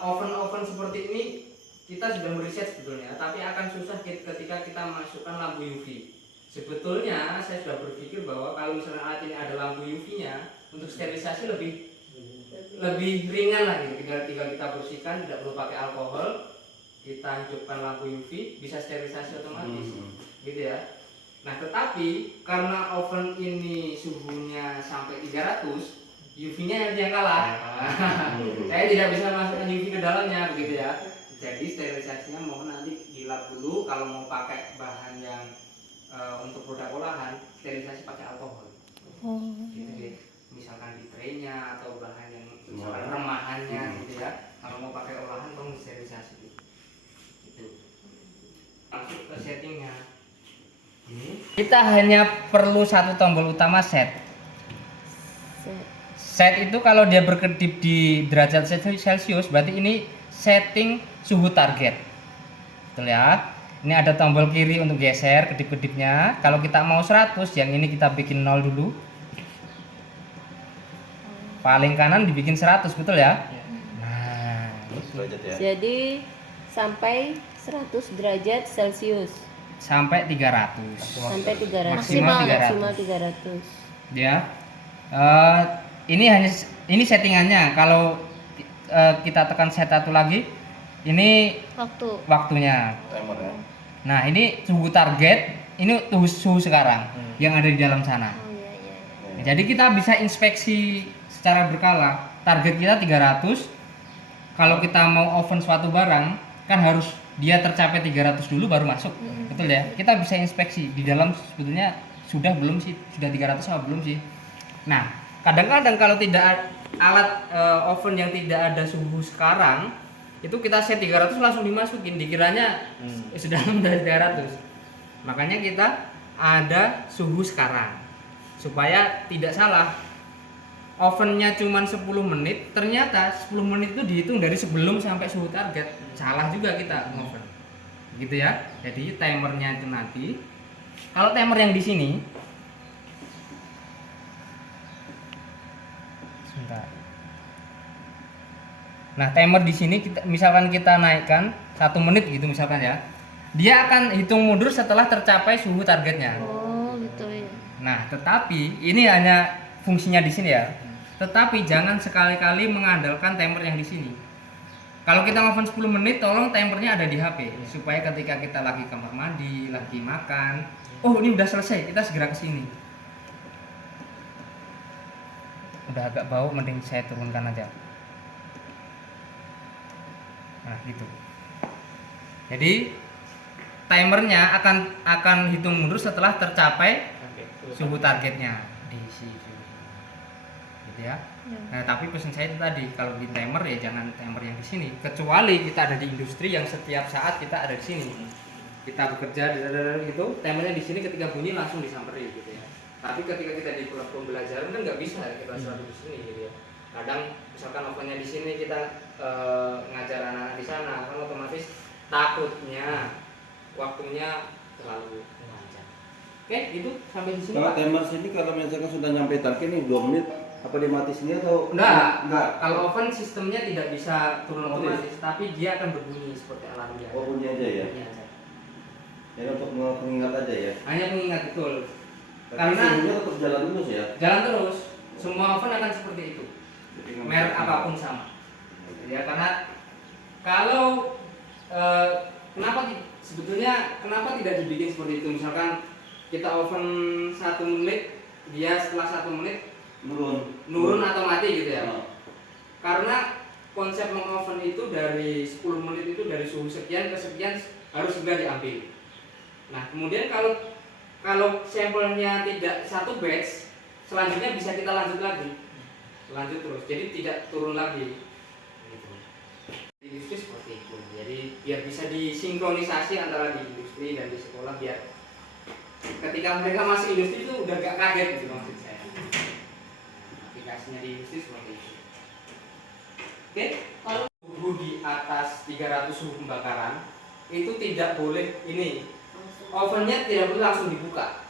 oven-oven seperti ini kita sudah meriset sebetulnya, tapi akan susah ketika kita masukkan lampu UV. Sebetulnya saya sudah berpikir bahwa kalau misalnya alat ini ada lampu UV-nya, untuk sterilisasi lebih ringan lagi. Tinggal kita bersihkan, tidak perlu pakai alkohol, kita hidupkan lampu UV, bisa sterilisasi otomatis, gitu ya. Nah, tetapi karena oven ini suhunya sampai 300, UV-nya yang kalah. Saya tidak bisa masukkan UV ke dalamnya, begitu ya. Jadi sterilisasinya mohon nanti dilap dulu. Kalau mau pakai bahan yang untuk produk olahan, sterilisasi pakai alkohol. Gitu deh. Misalkan di traynya atau bahan yang misalkan remahannya, gitu ya. Kalau mau pakai olahan, tolong sterilisasi. Gitu. Masuk ke settingnya. Kita hanya perlu satu tombol utama set. Set itu kalau dia berkedip di derajat Celcius, berarti ini setting suhu target. Betul ya? Ini ada tombol kiri untuk geser kedip-kedipnya. Kalau kita mau 100, yang ini kita bikin 0 dulu. Paling kanan dibikin 100, betul ya? Nah, jadi sampai 100 derajat Celcius. Sampai 300. Sampai 300. Maksimal 300. Ya. Ini settingannya. Kalau kita tekan set satu lagi, ini waktunya. Nah, ini suhu target, ini suhu sekarang yang ada di dalam sana. Jadi kita bisa inspeksi secara berkala. Target kita 300. Kalau kita mau oven suatu barang, kan harus dia tercapai 300 dulu baru masuk. Betul ya? Kita bisa inspeksi di dalam sebetulnya sudah belum sih? Sudah 300 atau belum sih? Nah, kadang-kadang kalau tidak alat oven yang tidak ada suhu sekarang, itu kita set 300 langsung dimasukin, dikiranya sudah dari 300. Makanya kita ada suhu sekarang supaya tidak salah. Ovennya cuma 10 menit, ternyata 10 menit itu dihitung dari sebelum sampai suhu target. Salah juga kita ngoven. Gitu ya. Jadi timernya itu nanti, kalau timer yang di sini, sebentar. Nah, timer di sini misalkan kita naikkan 1 menit gitu misalkan ya. Dia akan hitung mundur setelah tercapai suhu targetnya. Oh, gitu ya. Nah, tetapi ini hanya fungsinya di sini ya. Tetapi jangan sekali-kali mengandalkan timer yang di sini. Kalau kita ngoven 10 menit, tolong timernya ada di HP supaya ketika kita lagi kamar mandi, lagi makan, oh ini udah selesai, kita segera ke sini. Udah agak bau, mending saya turunkan aja. Nah, gitu. Jadi timernya akan hitung mundur setelah tercapai suhu targetnya di sini. Gitu ya. Nah, tapi pesan saya itu tadi, kalau di timer ya jangan timer yang di sini, kecuali kita ada di industri yang setiap saat kita ada di sini. Kita bekerja gitu, timernya di sini ketika bunyi langsung disamperin gitu ya. Tapi ketika kita di pembelajaran kan nggak bisa kita selalu di sini gitu ya. Kadang misalkan ovennya di sini kita ngajar anak-anak di sana, kan otomatis takutnya waktunya terlalu panjang. Oke, itu sampai di sini. Kalau timer sini kalau misalkan sudah nyampe target nih 2 menit, apa dia mati sendiri atau enggak? Kalau oven sistemnya tidak bisa turun otomatis, tapi dia akan berbunyi seperti alarmnya. Oh, bunyi aja ya. Bunyi aja. Jadi untuk mengingat aja ya. Hanya mengingat, betul. Tapi Karena suhunya tetap jalan terus ya. jalan terus. Semua oven akan seperti itu. Merek apapun sama. Ya, karena kalau sebetulnya kenapa tidak dibikin seperti itu? Misalkan kita oven 1 menit, dia setelah 1 menit nurun atau mati gitu ya. Karena konsep mengoven itu dari 10 menit itu dari suhu sekian ke sekian harus segera diambil. Nah, kemudian kalau sampelnya tidak satu batch, selanjutnya bisa kita lanjut terus, jadi tidak turun lagi. Di industri seperti itu, jadi biar bisa disinkronisasi antara di industri dan di sekolah, biar ketika mereka masuk industri itu udah gak kaget gitu maksud saya. Aplikasinya di industri seperti itu. Oke, kalau suhu di atas 300 suhu pembakaran itu tidak boleh, ini ovennya tidak boleh langsung dibuka.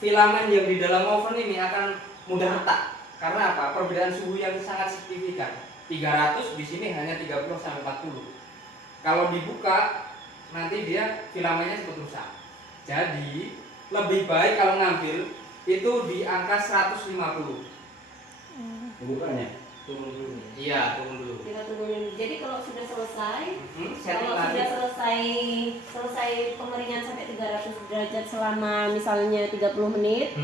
Filamen yang di dalam oven ini akan mudah retak. Karena apa? Perbedaan suhu yang sangat signifikan. 300, di sini hanya 30 sampai 40. Kalau dibuka nanti dia filamennya cepat rusak. Jadi lebih baik kalau ngambil itu di angka 150. Bukannya? Turun dulu. Iya, turun dulu. Kita turunin. Jadi kalau sudah selesai, Setting kalau lagi. sudah selesai pengeringan sampai 300 derajat selama misalnya 30 menit,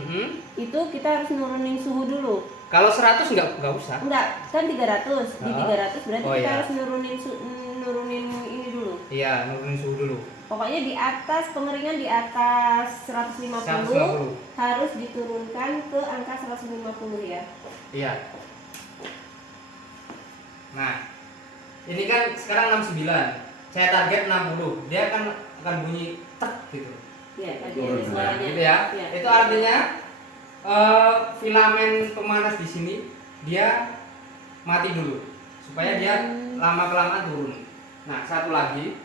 itu kita harus nurunin suhu dulu. Kalau 100 nggak usah. Enggak, kan 300. Di 300 berarti Oh, kita iya. harus nurunin ini dulu. Iya, nurunin suhu dulu. Pokoknya di atas pengeringan di atas 150 150. harus diturunkan ke angka 150 ya. Iya. Nah, ini kan sekarang 69. Saya target 60. Dia akan bunyi tek gitu. Iya, tadi ada suaranya. Gitu ya. Iya. Itu artinya filamen pemanas di sini dia mati dulu supaya dia lama-kelamaan turun. Nah, satu lagi,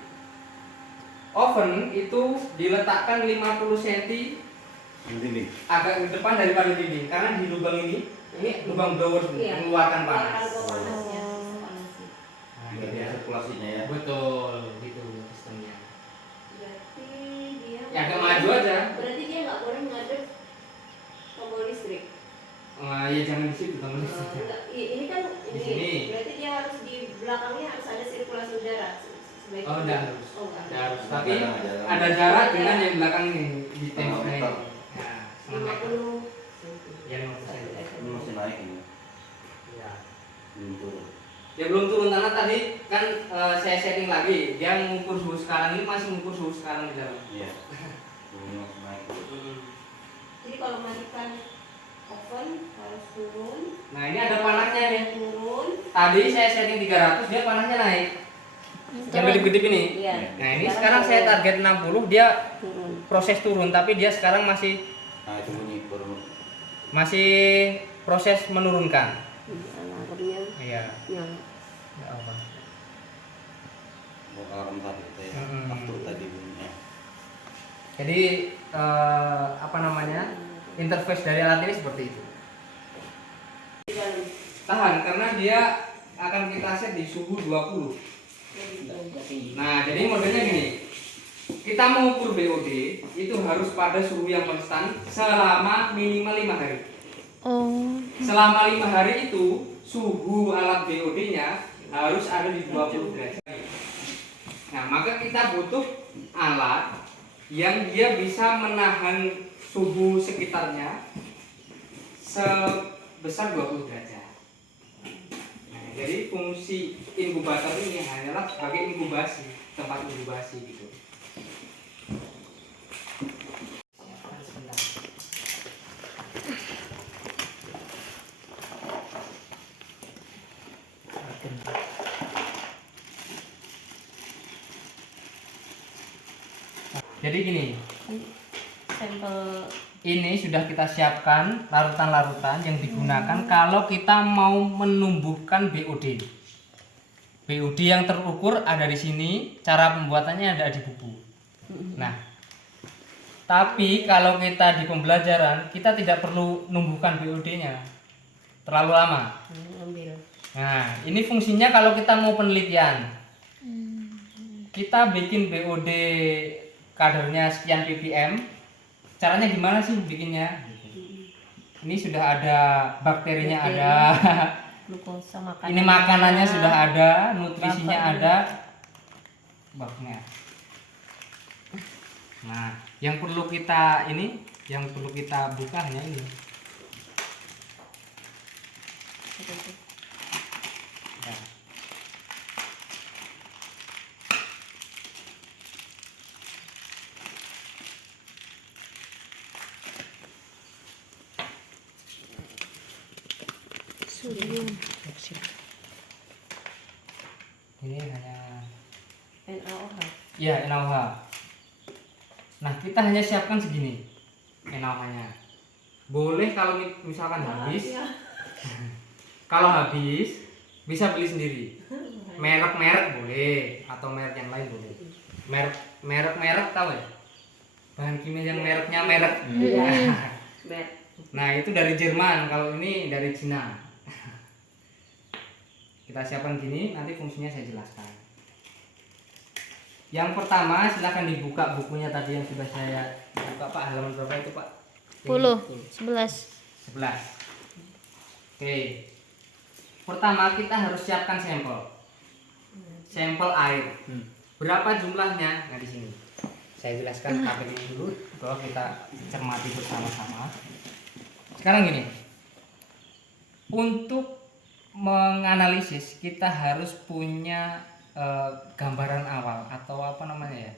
oven itu diletakkan 50 cm Ini. agak ke depan daripada dinding karena di lubang ini lubang blower Iya. mengeluarkan panas. Mengeluarkan panasnya. Nah, Biar gitu ya. sirkulasinya ya. Betul, gitu sistemnya. Berarti dia Ya agak maju aja. Berarti dia nggak boleh ngadep tombol listrik. Ya jangan di situ teman. Enggak, ini kan Di sini. Berarti dia harus di belakangnya harus ada sirkulasi udara. Sebaiknya. Oh, enggak harus. Oh, enggak. Enggak harus. Tapi Jarang. ada jarak dengan yang belakang ini di tembok ini. meter. Nah, setengah meter. 50 Ya 50 Ini masih naik ini. Ya. Belum turun. Ya belum turun karena tadi kan saya setting lagi. Dia mengukur suhu sekarang ini masih mengukur suhu sekarang di dalam. Iya. Ini masih naik. Jadi kalau matikan oven harus turun. Nah, ini ada panasnya nih. Turun. Tadi saya setting 300, dia panasnya naik. Yang gedip-gedip ini. Iya. Nah, ini sekarang saya target 60, dia turun. proses turun tapi dia sekarang masih Nah itu bunyi baru. proses menurunkan. Alarmnya Iya. yang Ya Allah. Alarm tadi saya atur tadi bunyinya. Jadi apa namanya? Interface dari alat ini seperti itu. di dalam. Tahan karena dia akan kita set di suhu 20. Nah, jadi modelnya gini. Kita mengukur BOD itu harus pada suhu yang konstan selama minimal 5 hari. Selama 5 hari itu suhu alat BOD-nya harus ada di 20 derajat. Nah, maka kita butuh alat yang dia bisa menahan suhu sekitarnya sebesar 20 derajat. Nah, jadi fungsi inkubator ini hanyalah sebagai inkubasi, tempat inkubasi gitu. Jadi gini, Sampel ini sudah kita siapkan larutan-larutan yang digunakan kalau kita mau menumbuhkan BOD. BOD yang terukur ada di sini, cara pembuatannya ada di buku. Nah, tapi kalau kita di pembelajaran, kita tidak perlu numbuhkan BOD-nya. Terlalu lama. ambil. Nah, ini fungsinya kalau kita mau penelitian. Kita bikin BOD kadarnya sekian ppm. Caranya gimana sih bikinnya? Ini sudah ada bakterinya, ada. Glukosa makanan. Ini makanannya sudah ada, nutrisinya ada. Baknya. Nah, yang perlu kita buka hanya ini. Ya. Ini hanya NaOH. ya NaOH. Nah, kita hanya siapkan segini NaOH-nya. Boleh kalau misalkan habis. Kalau habis bisa beli sendiri. Merek-merek boleh atau merek yang lain boleh. Merek tahu ya? Bahan kimia yang mereknya merek. Nah, itu dari Jerman, kalau ini dari Cina. Kita siapkan gini, nanti fungsinya saya jelaskan. Yang pertama silahkan dibuka bukunya tadi yang sudah saya buka Pak, halaman berapa itu Pak? 11. 11. Oke. Pertama kita harus siapkan sampel. Sampel air. Berapa jumlahnya? Nah di sini. Saya jelaskan tabel ini dulu bahwa kita cermati bersama-sama. Sekarang gini. Untuk menganalisis kita harus punya gambaran awal atau apa namanya ya?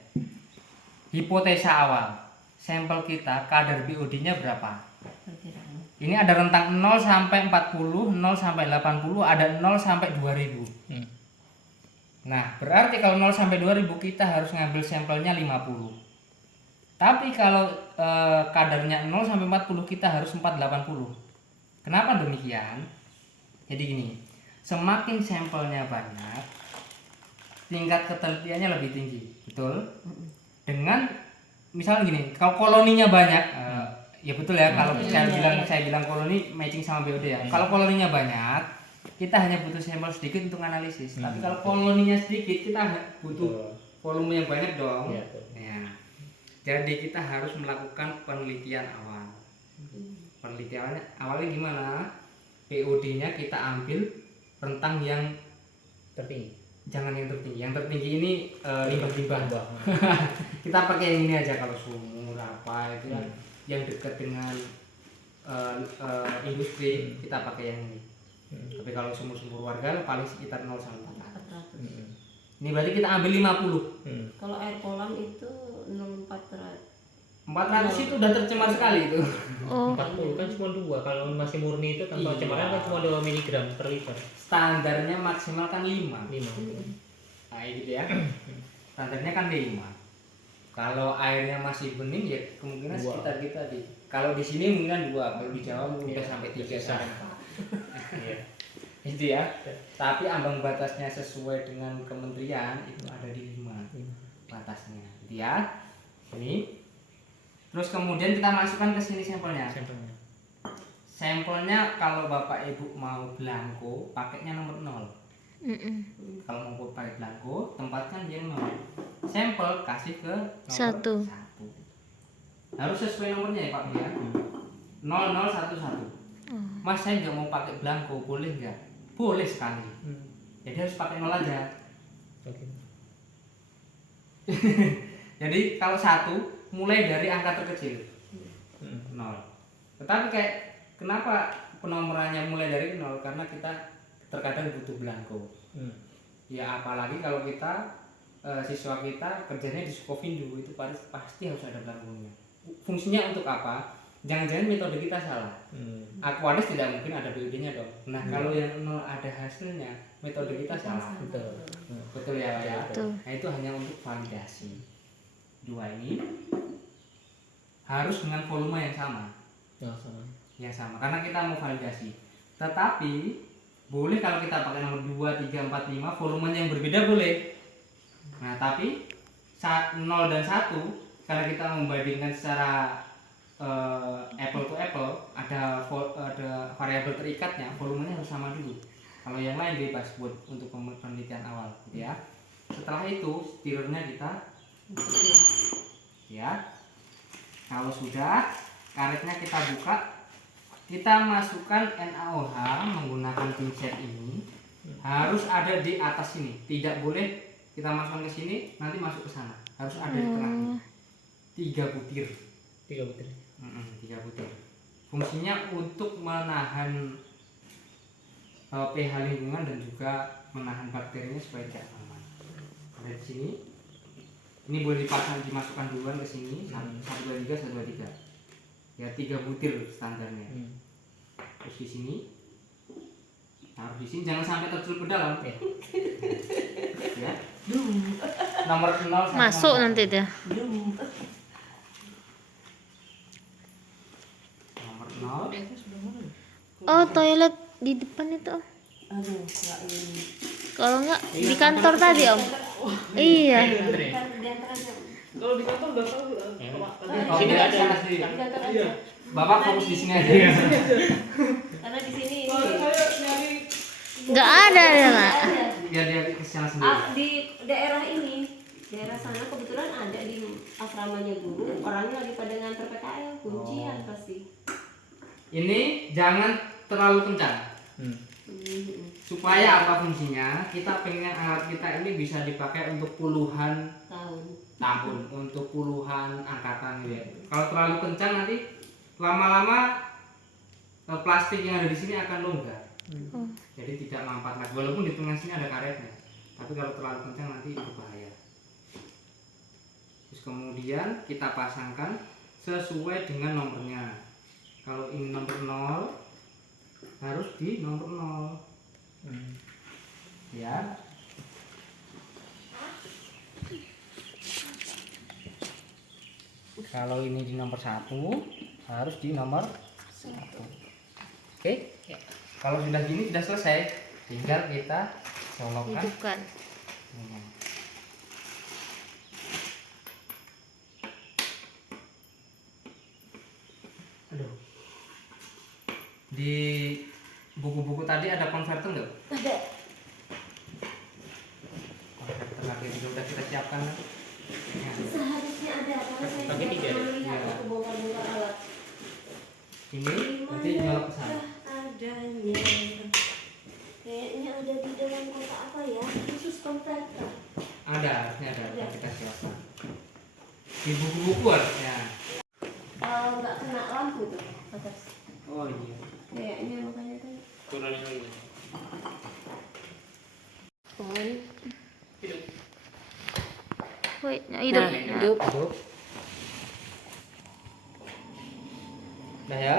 Hipotesa awal. Sampel kita kadar BOD-nya berapa? Ini ada rentang 0 sampai 40, 0 sampai 80, ada 0 sampai 2000. Nah, berarti kalau 0 sampai 2000 kita harus ngambil sampelnya 50. Tapi kalau kadarnya 0 sampai 40 kita harus 480. Kenapa demikian? Jadi gini, semakin sampelnya banyak, tingkat ketelitiannya lebih tinggi, betul? Dengan misalnya gini, kalau koloninya banyak, ya betul ya, kalau saya bilang koloni matching sama BOD ya. Kalau koloninya banyak, kita hanya butuh sampel sedikit untuk analisis. Tapi kalau koloninya sedikit, kita butuh volume yang banyak dong. Ya. Jadi kita harus melakukan penelitian awal. Penelitiannya awalnya gimana? BOD-nya kita ambil rentang yang tertinggi. Jangan yang tertinggi. Yang tertinggi ini limbah-limbah. Kita pakai yang ini aja kalau sumur apa itu kan. Yang dekat dengan industri kita pakai yang ini. Tapi kalau sumur-sumur warga paling sekitar 0 sampai 400. Ini berarti kita ambil 50. Kalau air kolam itu 0,400. 400 itu udah tercemar sekali itu. 40 kan cuma 2. Kalau masih murni itu tanpa pencemaran kan cuma 2 mg per liter. Standarnya maksimal kan 5. Nah, gitu ya. Standarnya kan 5. Kalau airnya masih bening ya kemungkinan sekitar kita di. Kalau di sini mungkin 2, kalau di Jawa mungkin udah sampai 3 sampai 4. Iya. Itu ya. Tapi ambang batasnya sesuai dengan kementerian itu ada di 5 batasnya. Gitu ya. Ini. Terus kemudian kita masukkan ke sini sampelnya. Sampelnya kalau Bapak Ibu mau blanko, pakainya nomor 0. Kalau mau pakai blanko, tempatkan yang 0. Sampel kasih ke nomor 1. Harus sesuai nomornya ya Pak ya. 0011. Mas saya nggak mau pakai blanko, boleh nggak? Boleh sekali. Jadi harus pakai 0 aja. Jadi kalau 1 mulai dari angka terkecil 0. Tetapi kayak kenapa penomorannya mulai dari 0? Karena kita terkadang butuh blanko. Ya apalagi kalau kita siswa kita kerjanya di Sukovindo itu pasti harus ada blankonya. Fungsinya untuk apa? Jangan-jangan metode kita salah. Aquarius tidak mungkin ada BOD-nya dong. Nah kalau yang 0 ada hasilnya, metode kita salah. Betul ya Pak ya. Nah itu hanya untuk validasi. 2 ini harus dengan volume yang sama. Yang sama karena kita mau validasi. Tetapi boleh kalau kita pakai nomor 2, 3, 4, 5 volumenya yang berbeda boleh. Nah tapi 0 dan 1 karena kita membandingkan secara apple to apple, ada variabel terikatnya, volumenya harus sama dulu. Kalau yang lain bebas buat untuk penelitian awal gitu ya. Setelah itu stirnya kita ya. Kalau sudah, karetnya kita buka, kita masukkan NaOH menggunakan pincet ini. Harus ada di atas sini, tidak boleh kita masukkan ke sini nanti masuk ke sana. Harus ada di tengahnya. 3 butir. 3 butir. Fungsinya untuk menahan pH lingkungan dan juga menahan bakterinya supaya tidak aman. Ada di sini. Ini boleh dimasukkan duluan ke sini. 1, 2, 3, 1, 2, 3. Ya 3 butir standarnya. Terus di sini. Taruh di sini, jangan sampai tercelup ke dalam. Ya. Nomor 0 masuk nanti dia. Nomor 0. Oh, toilet di depan itu. Aduh, enggak ini. Kalau enggak di kantor tadi, Om. Iya. Kalau di kantor udah tahu Oh, sini ada ada. sana sendiri. Di kantor aja. Bapak fokus di sini aja. Karena di sini Soalnya saya nyari Nggak ada ya, Nak. Biar dia ke sana sendiri. Di daerah ini, daerah sana kebetulan ada di asramanya guru, orangnya lagi pada nganter PKL, kuncian pasti. Ini jangan terlalu kencang. Supaya apa fungsinya? Kita pengen alat kita ini bisa dipakai untuk puluhan tahun, untuk puluhan angkatan gitu ya. Kalau terlalu kencang nanti lama-lama plastik yang ada di sini akan longgar. Jadi tidak mampat lagi. Walaupun di tengah sini ada karetnya, tapi kalau terlalu kencang nanti berbahaya. Terus kemudian kita pasangkan sesuai dengan nomornya. Kalau ini nomor 0 harus di nomor 0. Ya. Kalau ini di nomor 1 harus di nomor 1. Oke? Kalau sudah gini sudah selesai, tinggal kita colokkan. Hidupkan. Aduh. Di buku-buku tadi ada konverter nggak? Ada. Konverter lagi juga udah kita siapkan. Ya. Seharusnya ada, karena saya Pakai tidak 3 pernah lihat Iya. waktu bongkar-bongkar alat. Ini nanti nyolok ke sana. Adanya. Kayaknya ada di dalam kotak apa ya? Khusus konverter. Ada, harusnya ada. Kita siapkan. Di buku-buku harusnya. Kalau nggak kena lampu tuh atas. Oh iya. Kayaknya makanya kan. turunin lagi. Woi, hidup. Nah, hidup. Hidup. Nah ya.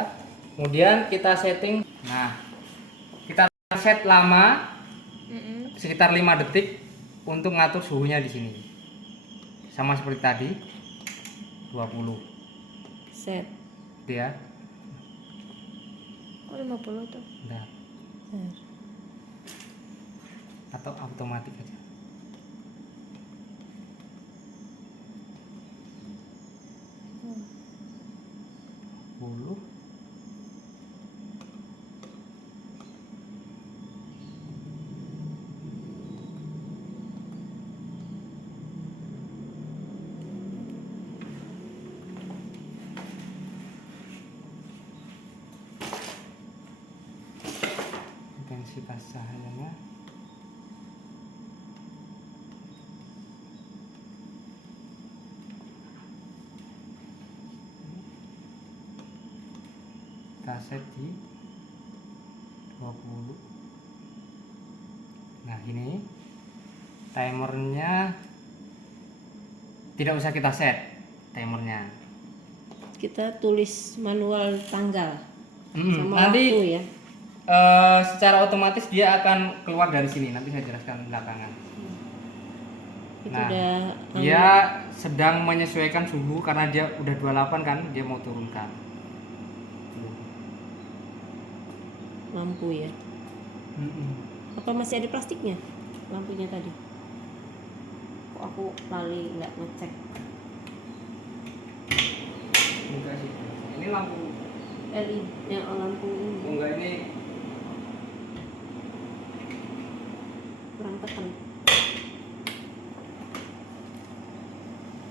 Kemudian kita setting. Nah, kita set lama sekitar 5 detik untuk ngatur suhunya di sini. Sama seperti tadi. 20. Set. Gitu ya. Oh, 50 tuh. Udah. Atau otomatis aja. Puluh. Intensitas cahayanya kita set di 20. Nah ini timernya tidak usah kita set timernya. Kita tulis manual tanggal sama Nanti waktu ya. secara otomatis dia akan keluar dari sini, nanti saya jelaskan belakangan. Itu Nah, udah dia sedang menyesuaikan suhu karena dia udah 28 kan, dia mau turunkan. lampu ya. Apa masih ada plastiknya lampunya tadi? Kok aku lali nggak ngecek. Enggak sih. Ini lampu. LED yang lampu ini Enggak ini. kurang tekan.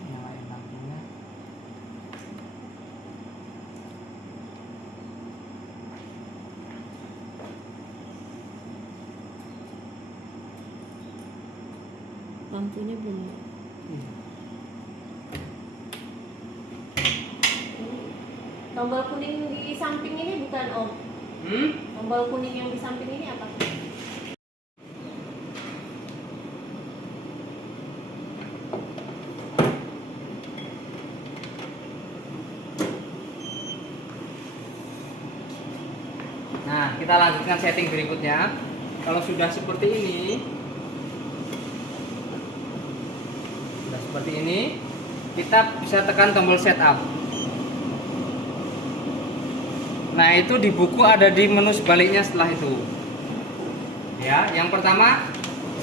Nyalain lampunya. Lampunya belum. Tombol kuning di samping ini bukan on. Tombol kuning yang di samping ini apa? Nah, kita lanjutkan setting berikutnya. Kalau sudah seperti ini, kita bisa tekan tombol setup. Nah, itu di buku ada di menu sebaliknya setelah itu. Ya, yang pertama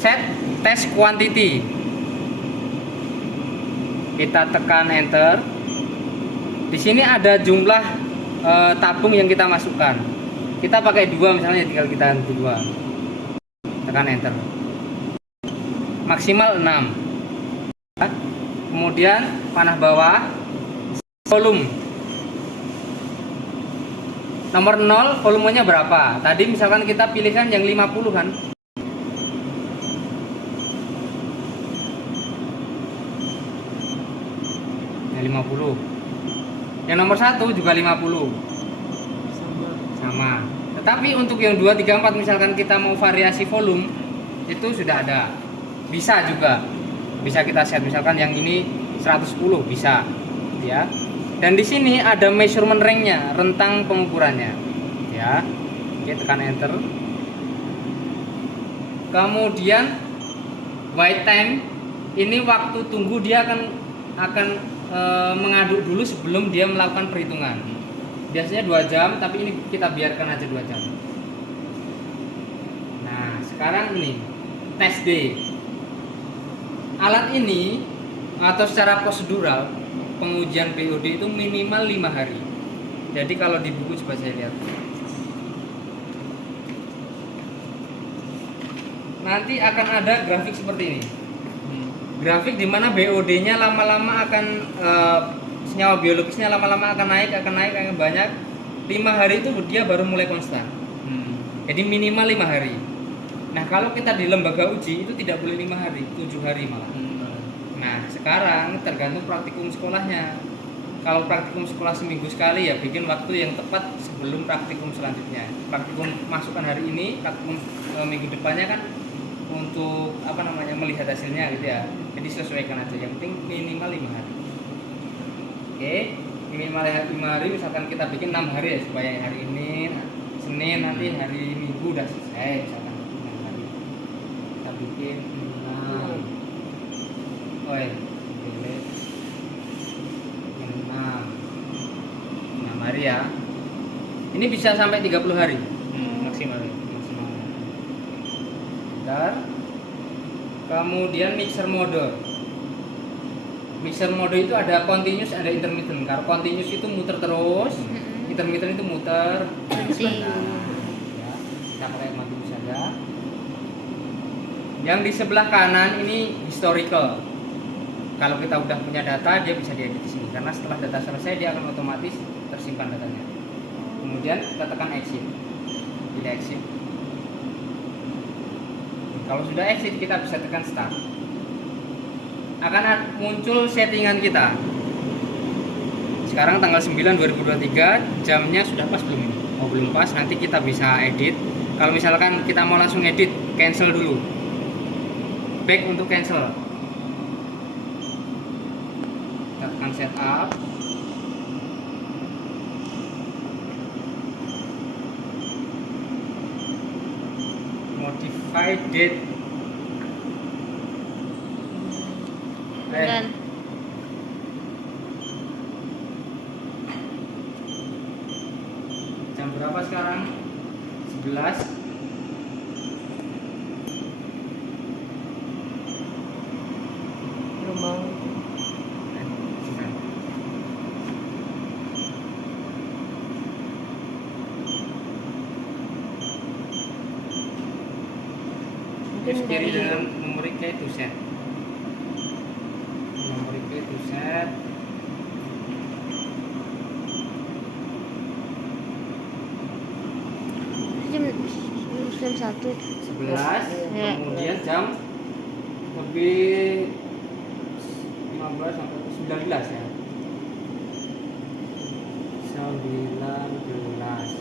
set test quantity. Kita tekan enter. Di sini ada jumlah tabung yang kita masukkan. Kita pakai 2 misalnya, tinggal kita ganti 2. tekan enter. Maksimal 6. Kemudian panah bawah, volume. Nomor 0 volumenya berapa? Tadi misalkan kita pilihkan yang 50 kan. Yang 50. Yang nomor 1 juga 50. Sama. Tetapi untuk yang 2, 3, 4 misalkan kita mau variasi volume, itu sudah ada. Bisa juga. Bisa kita set misalkan yang ini 110 bisa, ya. Dan di sini ada measurement range-nya, rentang pengukurannya. Ya. Oke, tekan enter. Kemudian wait time, ini waktu tunggu dia akan mengaduk dulu sebelum dia melakukan perhitungan. Biasanya 2 jam, tapi ini kita biarkan aja 2 jam. Nah, sekarang ini test day. Alat ini atau secara prosedural pengujian BOD itu minimal 5 hari. Jadi kalau di buku coba saya lihat. Nanti akan ada grafik seperti ini. Grafik di mana BOD-nya lama-lama akan senyawa biologisnya lama-lama akan naik banyak. 5 hari itu dia baru mulai konstan. Jadi minimal 5 hari. Nah, kalau kita di lembaga uji itu tidak boleh 5 hari, 7 hari malah. Nah, sekarang tergantung praktikum sekolahnya. Kalau praktikum sekolah seminggu sekali ya bikin waktu yang tepat sebelum praktikum selanjutnya. Praktikum masukkan hari ini, praktikum minggu depannya kan untuk melihat hasilnya gitu ya. Jadi sesuaikan aja. Yang penting minimal 5 hari. Oke, minimal 5 hari misalkan kita bikin 6 hari ya supaya hari ini Senin nanti hari Minggu udah selesai misalkan. Kita bikin 6. Pilih 6 hari ya. Ini bisa sampai 30 hari maksimal. Bentar. Kemudian mixer mode. Mixer mode itu ada continuous, ada intermittent. Kalau continuous itu muter terus, intermittent itu muter. Berhenti. Ya, kita pakai mati saja. Yang di sebelah kanan ini historical. Kalau kita udah punya data, dia bisa diedit di sini. Karena setelah data selesai, dia akan otomatis tersimpan datanya. Kemudian kita tekan exit. Pilih exit. Kalau sudah exit, kita bisa tekan start. Akan muncul settingan kita. Sekarang tanggal 9 2023, jamnya sudah pas belum ini? Oh, belum pas, nanti kita bisa edit. Kalau misalkan kita mau langsung edit, cancel dulu. Back untuk cancel. Kita tekan setup. Modify date. Dan Jam berapa sekarang? 11. Rumah. Terus kiri dengan memori key to set. Memori key to set. jam 1. 11. Ya. Kemudian jam lebih 15 sampai 19 ya. 19. 19.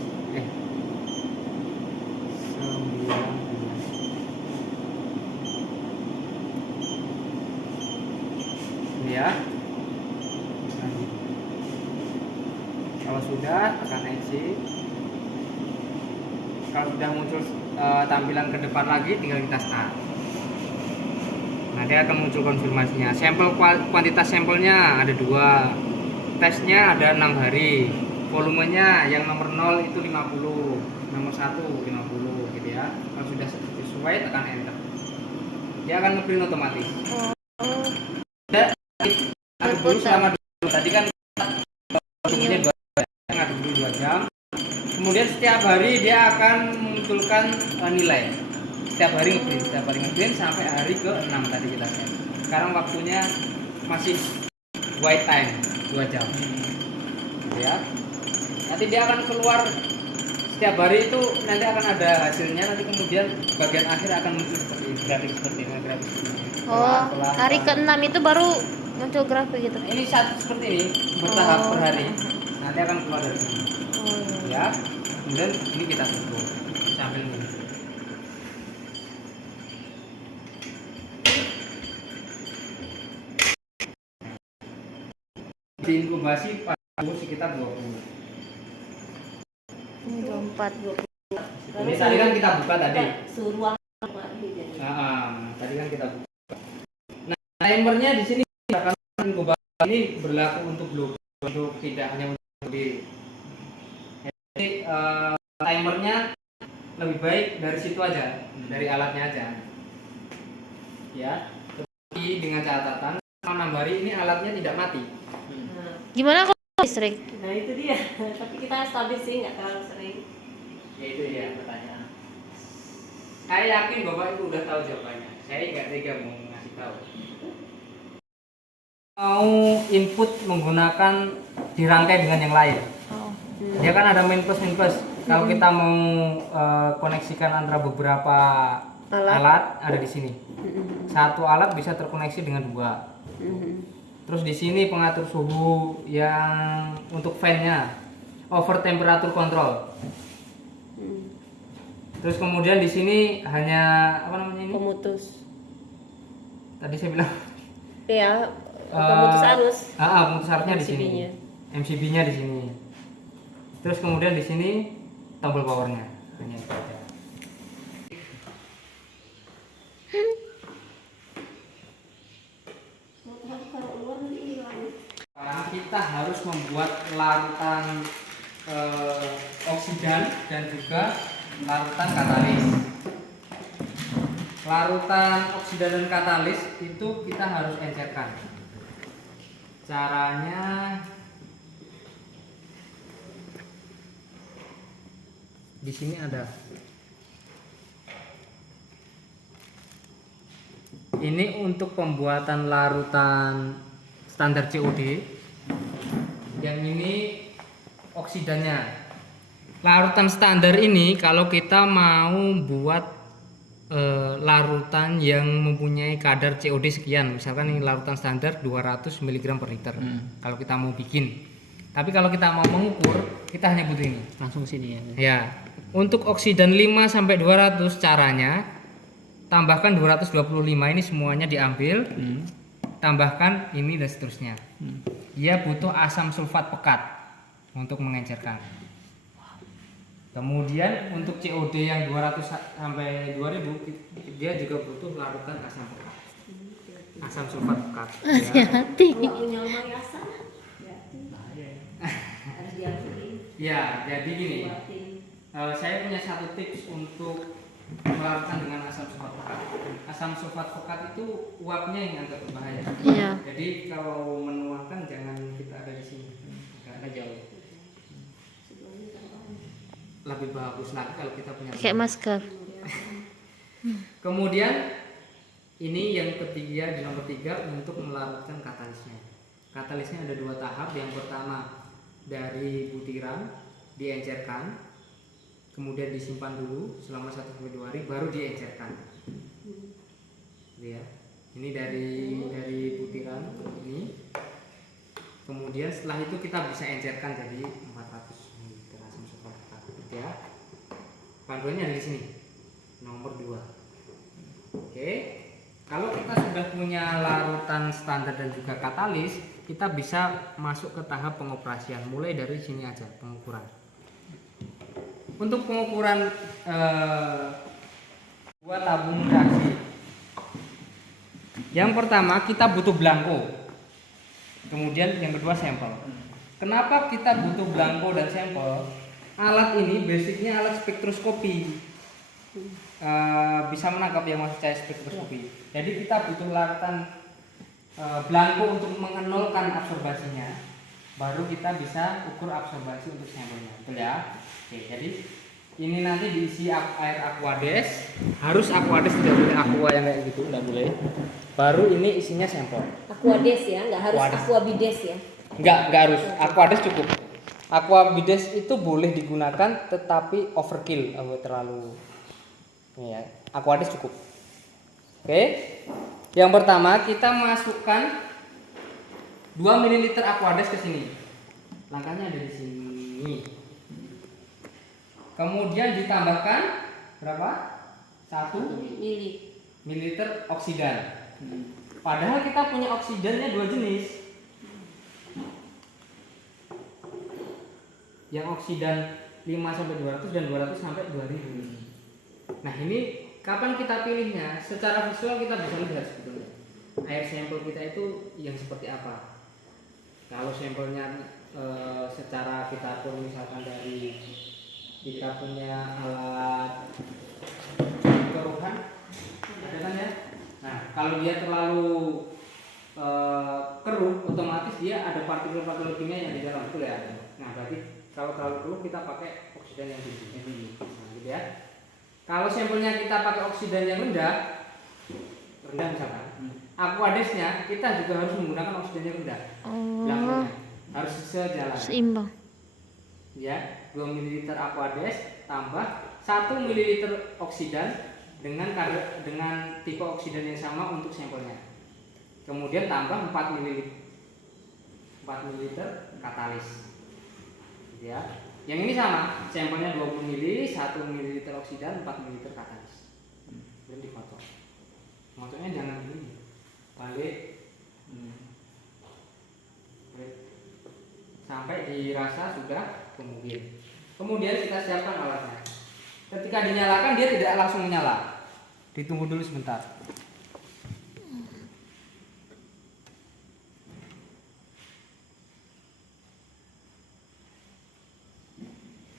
Ini ya. Kalau sudah tekan exit. Kalau sudah muncul tampilan ke depan lagi, tinggal kita start. Nah, dia akan muncul konfirmasinya. Sampel kuantitas sampelnya ada 2. Tesnya ada 6 hari. Volumenya yang nomor 0 itu 50, nomor 1 50 gitu ya. Kalau sudah sesuai tekan enter. Dia akan nge-print otomatis. Ada dulu selama 2 tadi kan volumenya 2 jam, ngaduk dulu 2 jam. Kemudian setiap hari dia akan memunculkan nilai. setiap hari ngeprint sampai hari ke-6 tadi kita set. Sekarang waktunya masih white time 2 jam. Gitu ya. Nanti dia akan keluar setiap hari itu, nanti akan ada hasilnya, nanti kemudian bagian akhir akan muncul seperti ini, grafik seperti ini. Oh, hari ke-6 itu baru muncul grafik gitu. Ini satu seperti ini bertahap per hari. Nanti akan keluar dari sini. Oh, Ya. Kemudian ini kita tunggu sambil nunggu. Diinkubasi pada suhu sekitar 20. ini 24. Ini tadi kan kita buka tadi. Suhu ruang jadi. Tadi kan kita buka. Nah, timernya di sini akan inkubasi ini berlaku untuk global, untuk tidak hanya untuk di. Jadi timernya lebih baik dari situ aja, dari alatnya aja. Ya. Tapi dengan catatan selama 6 hari ini alatnya tidak mati. Gimana kalau listrik? Nah itu dia. Tapi kita stabil sih, nggak terlalu sering. Ya itu ya pertanyaan. Saya yakin Bapak itu udah tahu jawabannya. Saya nggak tega mau ngasih tahu. Mau input menggunakan dirangkai dengan yang lain. Oh. Dia kan ada min plus. Kalau kita mau koneksikan antara beberapa alat ada di sini. Satu alat bisa terkoneksi dengan 2. Terus di sini pengatur suhu yang untuk fan-nya, over temperature control. Terus kemudian di sini hanya apa namanya ini? Pemutus. Tadi saya bilang. Iya, pemutus arus. Pemutus arusnya di sini. MCB-nya. MCB-nya di sini. Terus kemudian di sini tombol powernya. Hanya itu aja. Sekarang kita harus membuat larutan oksidan dan juga larutan katalis. Larutan oksidan dan katalis itu kita harus encerkan. Caranya di sini ada. Ini untuk pembuatan larutan standar COD. Yang ini oksidannya. Larutan standar ini kalau kita mau buat larutan yang mempunyai kadar COD sekian, misalkan ini larutan standar 200 mg per liter. Kalau kita mau bikin. Tapi kalau kita mau mengukur, kita hanya butuh ini. Langsung sini ya. Ya. Untuk oksidan 5 sampai 200 caranya tambahkan 225 ini semuanya diambil. Tambahkan ini dan seterusnya. Dia butuh asam sulfat pekat untuk mengencerkan. Kemudian untuk COD yang 200 sampai 2000 dia juga butuh larutan asam pekat. Asam sulfat pekat. Hati-hati. Kalau punya rumah asam, harus diambilin. Ya, jadi gini. Saya punya satu tips untuk melarutkan dengan asam sulfat pekat. Asam sulfat pekat itu uapnya yang agak berbahaya. Iya. Jadi kalau menuangkan jangan kita ada di sini, karena jauh. Lebih bagus lagi kalau kita punya. Kayak masker. Kemudian ini yang ketiga, di nomor 3 untuk melarutkan katalisnya. Katalisnya ada 2 tahap. Yang pertama dari butiran diencerkan, kemudian disimpan dulu selama 1-2 hari, baru diencerkan. Ya. Ini dari butiran ini. Kemudian setelah itu kita bisa encerkan jadi 400 ml asam sulfat pekat. Ya. Panduannya ada di sini. Nomor 2. Oke. Kalau kita sudah punya larutan standar dan juga katalis, kita bisa masuk ke tahap pengoperasian. Mulai dari sini aja pengukuran. Untuk pengukuran 2 tabung reaksi. Yang pertama kita butuh belangko. Kemudian yang kedua sampel. Kenapa kita butuh belangko dan sampel? Alat ini basicnya alat spektroskopi. Bisa menangkap yang masuk cahaya spektroskopi. Jadi kita butuh larutan belangko untuk mengenolkan absorbasinya. Baru kita bisa ukur absorbasi untuk sampelnya. Betul ya? Oke, jadi Ini nanti diisi air Aquades. Harus Aquades, tidak boleh aqua yang kayak gitu, tidak boleh. Baru ini isinya sampel. Aquades ya, nggak harus Aquades. Aquabides ya. Enggak harus. Aquades cukup. Aquabides itu boleh digunakan tetapi overkill, terlalu. Ini ya, Aquades cukup. Oke. Yang pertama kita masukkan 2 ml Aquades ke sini. Langkahnya ada di sini. Kemudian ditambahkan berapa? 1 mililiter oksidan. Padahal kita punya oksidannya 2 jenis. Yang oksidan 5 sampai 200 dan 200 sampai 2000. Nah, ini kapan kita pilihnya? Secara visual kita bisa lihat sebetulnya. Air sampel kita itu yang seperti apa. Kalau sampelnya secara kita atur misalkan dari kita punya alat keruhan, ada kan ya? Nah, kalau dia terlalu keruh, otomatis dia ada partikel-partikel kimia yang di dalam, betul ya? Nah, berarti kalau terlalu keruh kita pakai oksidan yang tinggi, nah, gitu ya. Kalau sampelnya kita pakai oksidan yang rendah misalkan, Aquadesnya kita juga harus menggunakan oksidan yang rendah. Belakangnya harus sejalan. Seimbang. Ya, 2 ml Aquades tambah 1 ml oksidan dengan tipe oksidan yang sama untuk sampelnya. Kemudian tambah 4 ml katalis. Gitu ya. Yang ini sama, sampelnya 20 ml, 1 ml oksidan, 4 ml katalis. Kemudian dikocok. Ngocoknya jangan begini. Balik. Sampai dirasa sudah kemudian kita siapkan alatnya. Ketika dinyalakan dia tidak langsung menyala, ditunggu dulu sebentar.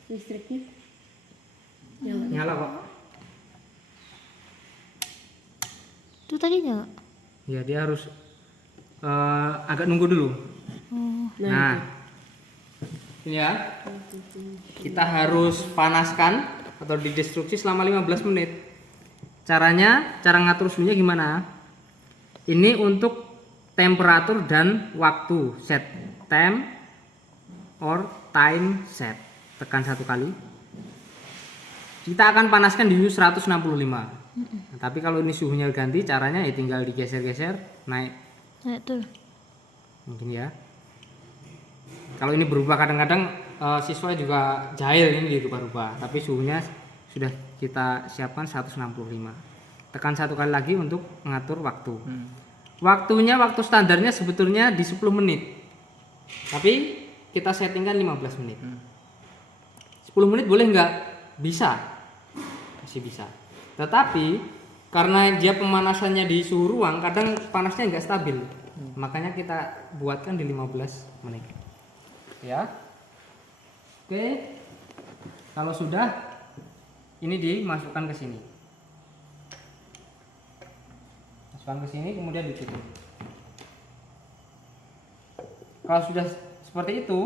Listriknya Nyala kok. Itu tadi nyala. Ya, dia harus agak nunggu dulu. Nah, ini ya, kita harus panaskan atau didestruksi selama 15 menit. Cara ngatur suhunya gimana? Ini untuk temperatur dan waktu, set temp or time set. Tekan 1 kali. Kita akan panaskan di suhu 165. Nah, tapi kalau ini suhunya ganti, caranya ya tinggal digeser-geser, naik tuh. mungkin ya. Kalau ini berubah kadang-kadang siswa juga jahil, ini dirubah-rubah, tapi suhunya sudah kita siapkan 165. Tekan 1 kali lagi untuk mengatur waktu. Waktu standarnya sebetulnya di 10 menit. Tapi kita settingkan 15 menit. 10 menit boleh nggak? Bisa. Masih bisa. Tetapi karena dia pemanasannya di suhu ruang, kadang panasnya nggak stabil. Makanya kita buatkan di 15 menit. Ya. Oke. Kalau sudah, ini dimasukkan ke sini. Masukkan ke sini, kemudian ditutup. Kalau sudah seperti itu,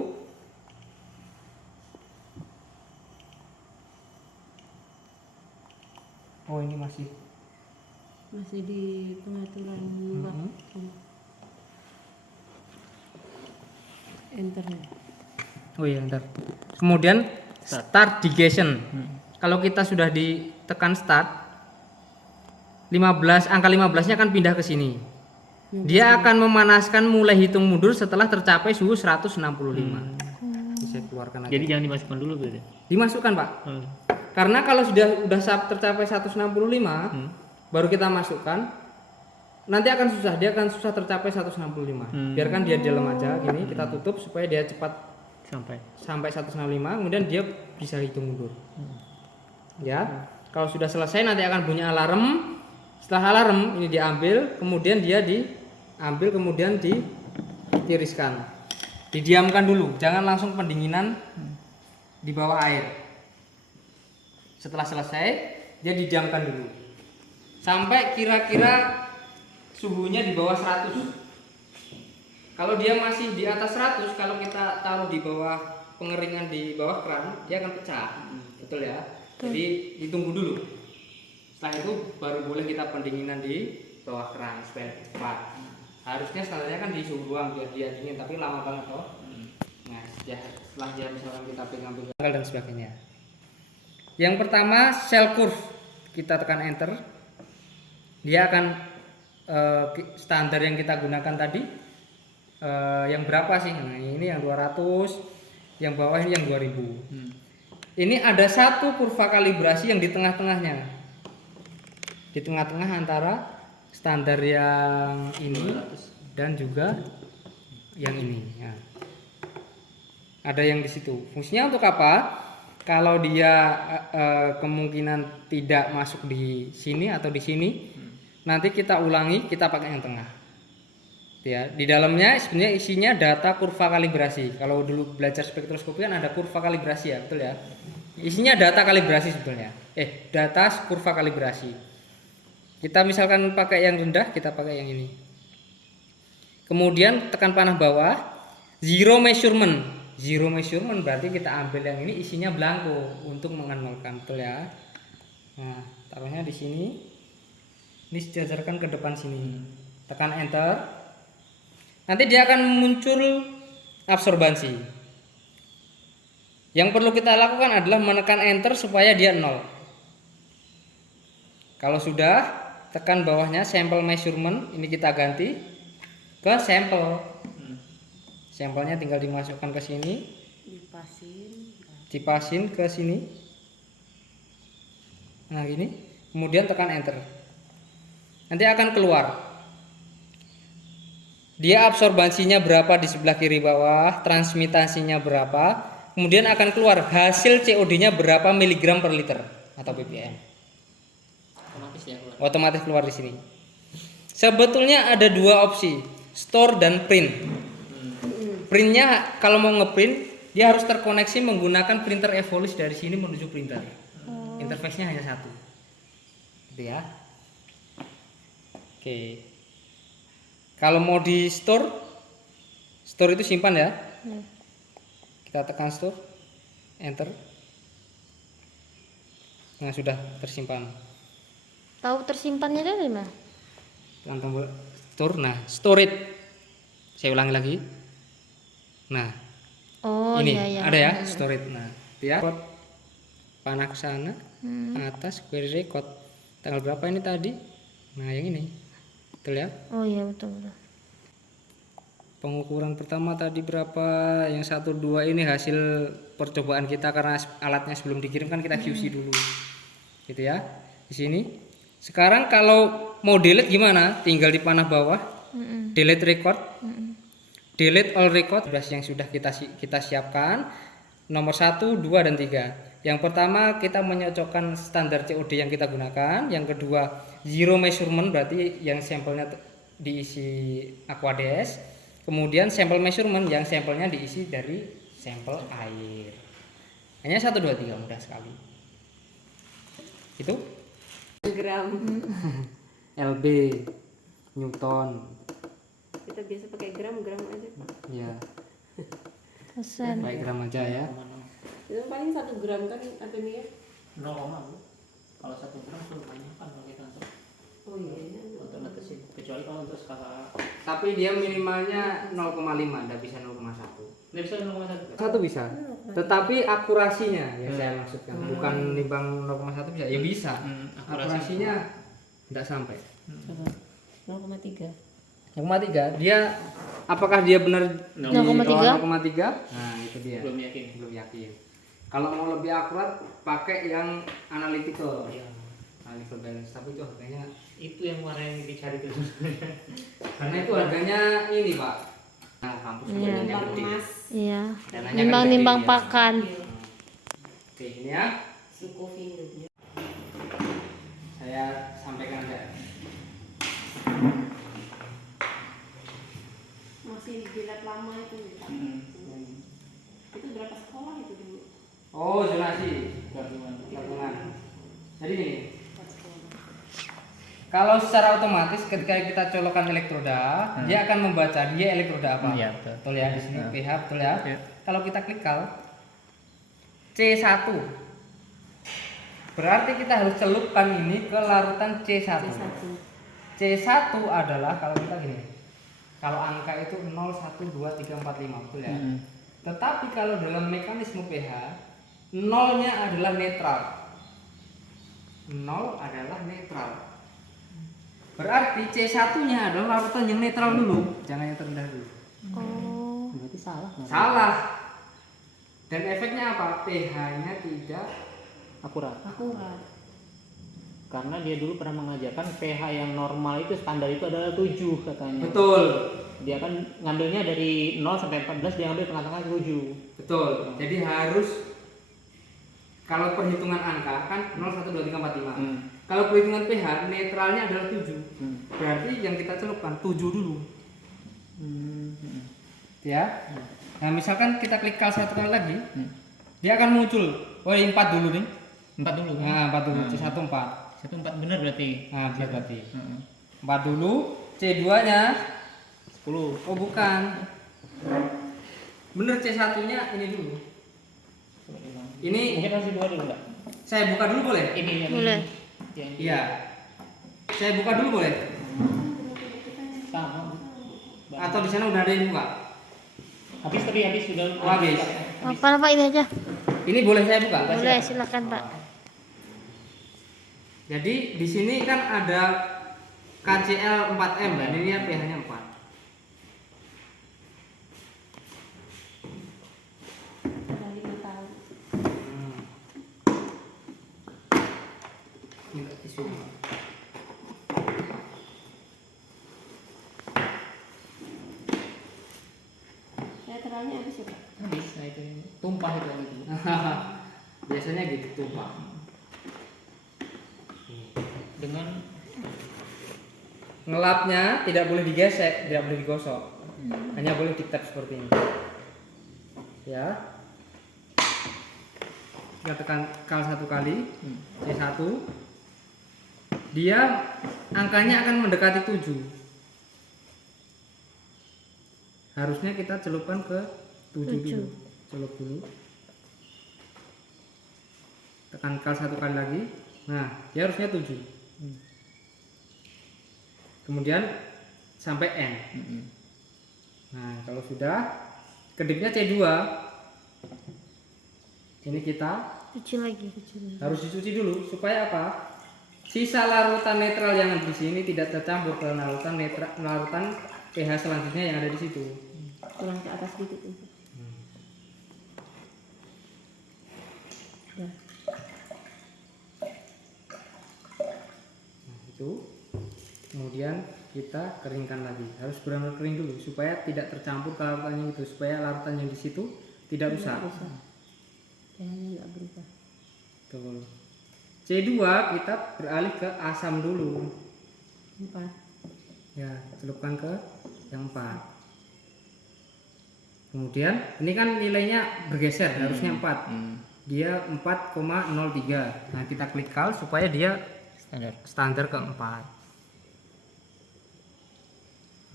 oh ini masih di pengaturan enter. Oh iya, ntar. Kemudian start digestion. Kalau kita sudah ditekan start, 15 angka 15-nya akan pindah ke sini. Dia akan memanaskan mulai hitung mundur setelah tercapai suhu 165. Bisa keluarkan lagi. Jadi jangan dimasukkan dulu berarti. Dimasukkan, Pak. Karena kalau sudah tercapai 165, baru kita masukkan, nanti akan susah, dia akan susah tercapai 165. Biarkan dia di dalam aja gini, kita tutup supaya dia cepat sampai 165, kemudian dia bisa hitung mundur. Ya. Kalau sudah selesai nanti akan bunyi alarm. Setelah alarm ini diambil, kemudian dia diambil, kemudian ditiriskan. Didiamkan dulu, jangan langsung pendinginan di bawah air. Setelah selesai, dia didiamkan dulu. Sampai kira-kira suhunya di bawah 100. Kalau dia masih di atas 100, kalau kita taruh di bawah pengeringan di bawah keran, dia akan pecah. Betul ya? Jadi ditunggu dulu. Setelah itu baru boleh kita pendinginan di bawah keran supaya cepat. Harusnya standarnya kan di suhu ruang biar dia dingin, tapi lama banget toh. Nah, setelah dia misalkan kita pegang-pegang dan sebagainya. Yang pertama cell curve, kita tekan enter, dia akan standar yang kita gunakan tadi yang berapa sih? Nah ini yang 200, yang bawah ini yang 2000. Ini ada satu kurva kalibrasi yang di tengah-tengahnya, di tengah-tengah antara standar yang ini dan juga yang ini. Nah, ada yang di situ. Fungsinya untuk apa? Kalau dia kemungkinan tidak masuk di sini atau di sini, nanti kita ulangi, kita pakai yang tengah. Ya, di dalamnya sebenarnya isinya data kurva kalibrasi. Kalau dulu belajar spektroskopi kan ada kurva kalibrasi ya, betul ya. Isinya data kalibrasi sebetulnya. Data kurva kalibrasi. Kita misalkan pakai yang rendah, kita pakai yang ini. Kemudian tekan panah bawah, zero measurement. Zero measurement berarti kita ambil yang ini isinya blanko untuk mengenalkan, betul ya. Nah, taruhnya di sini. Ini sejajarkan ke depan sini. Tekan enter. Nanti dia akan muncul absorbansi. Yang perlu kita lakukan adalah menekan enter supaya dia 0. Kalau sudah, tekan bawahnya sampel measurement, ini kita ganti ke sampel. Sampelnya tinggal dimasukkan ke sini, dipasin ke sini. Nah gini, kemudian tekan enter. Nanti akan keluar. Dia absorbansinya berapa di sebelah kiri bawah, transmitasinya berapa, kemudian akan keluar hasil COD-nya berapa miligram per liter atau ppm. Otomatis keluar di sini. Sebetulnya ada dua opsi, store dan print. Printnya kalau mau ngeprint dia harus terkoneksi menggunakan printer Evolis dari sini menuju printer. Interface-nya hanya satu. Gitu ya. Oke. Kalau mau di store itu simpan ya. Kita tekan store, enter. Nah sudah tersimpan. Tahu tersimpannya dari mana? Tekan tombol store. Nah storage. Saya ulangi lagi. Nah, ini iya. ada ya storage. Nah, dia panah ke sana, atas query record. Tanggal berapa ini tadi? Nah, yang ini. Betul ya? Oh iya betul. Pengukuran pertama tadi berapa? Yang 1 2 ini hasil percobaan kita karena alatnya sebelum dikirim kan kita QC dulu. Gitu ya. Di sini. Sekarang kalau mau delete gimana? Tinggal di panah bawah. Delete record. Delete all record yang sudah kita siapkan nomor 1, 2 dan 3. Yang pertama kita menyocokkan standar COD yang kita gunakan, yang kedua zero measurement berarti yang sampelnya diisi Aquades, kemudian sampel measurement yang sampelnya diisi dari sampel air. Hanya 1 2 3 mudah sekali. Itu gram. LB Newton. Kita biasa pakai gram aja. Ya. Persen. Baik gram aja ya. Itu paling 1 gram kan atau ini ya? 0, kalau 1 gram tuh banyak kan kalau kita untuk untuk netesin. Kecuali kalau untuk skala. Tapi dia minimalnya 0,5, tidak bisa 0,1. Nggak bisa 0,1. 1 bisa. Tetapi akurasinya yang saya maksudkan, bukan nimbang 0,1 bisa. Ya bisa. Akurasinya tidak sampai. 0,3. 0,3. Dia apakah dia benar 0,3? 0,3? Nah, itu dia. Belum yakin. Belum yakin. Kalau mau lebih akurat pakai yang analytical. Iya. Analytical balance, tapi itu harganya Itu yang warna yang dicari tuh. karena itu harganya ini, Pak. Nah, kampus dananya gede. Iya. Dananya kan Nimbang-nimbang gede, ya. pakan. Oke, ini ya. Suku vindonya. Saya sampaikan aja. Masih dilihat lama itu. Itu berapa sekolah itu dulu? Oh, zonasi gabungan. Jadi ini, kalau secara otomatis ketika kita colokan elektroda, dia akan membaca dia elektroda apa. Iya, betul ya di sini pH, betul ya. Iya. Kalau kita klik C1, Berarti kita harus celupkan ini ke larutan C1. C1 adalah kalau kita gini. Kalau angka itu 0, 1, 2, 3, 4, 5, betul ya? Tetapi kalau dalam mekanisme pH, nolnya adalah netral. 0 adalah netral. Berarti C1-nya adalah larutan yang netral dulu, jangan yang terendah dulu. Oh. Berarti salah. Salah. Dan efeknya apa? pH-nya tidak Akurat. Akurat. Karena dia dulu pernah mengajarkan pH yang normal itu standar itu adalah 7 katanya. betul. Dia kan ngambilnya dari 0 sampai 14, dia ambil tengah-tengah 7. Betul. Jadi harus kalau perhitungan angka kan 0, 1, 2, 3, 4, 5. Kalau perhitungan pH netralnya adalah 7. Berarti yang kita celupkan 7 dulu. Ya. Nah, misalkan kita klik kal 1 kali lagi, dia akan muncul. Oh, 4 dulu nih. 4 dulu. Nah, 4 dulu. C1 4. 1 4 benar berarti. Nah, benar berarti. 4 dulu, C2-nya 10. oh bukan. Bener C1-nya ini dulu. Ini Mungkin harus dua dulu enggak? saya buka dulu boleh? Ini yang Boleh. yang Iya. Saya buka dulu boleh? sama. Atau di sana udah ada yang buka? Habis sudah. Oh, habis. Apa Pak, ini aja? Ini boleh saya buka? Boleh, silakan Pak. Jadi di sini kan ada KCl 4M dan ini ya pH-nya 4. Udah 5 tahun. Ini tisu. Netralnya habis ya Pak? Habis, nah itu tumpah itu lagi. Biasanya gitu tuh Pak. Dengan Ngelapnya tidak boleh digesek, tidak boleh digosok. Hanya boleh di-tap seperti ini. Ya. Kita tekan kal 1 kali, C1. Dia angkanya akan mendekati 7. Harusnya kita celupkan ke 7 dulu. Celup dulu. Tekan kal 1 kali lagi. Nah, dia harusnya 7. Kemudian sampai N. Nah, kalau sudah kedipnya C2. Ini kita Cuci lagi. harus dicuci dulu supaya apa? Sisa larutan netral yang ada di sini tidak tercampur ke larutan pH selanjutnya yang ada di situ. Tulang ke atas dikit itu. Ya. Nah, itu. Kemudian kita keringkan lagi. Harus benar-benar kering dulu supaya tidak tercampur ke larutannya itu, supaya larutan yang di situ tidak rusak. pH-nya nggak berubah. Tuh. C2 kita beralih ke asam dulu. 4. Ya, celupkan ke yang 4. Kemudian ini kan nilainya bergeser, harusnya 4. Dia 4,03. Nah, kita klik kal supaya dia standar ke 4.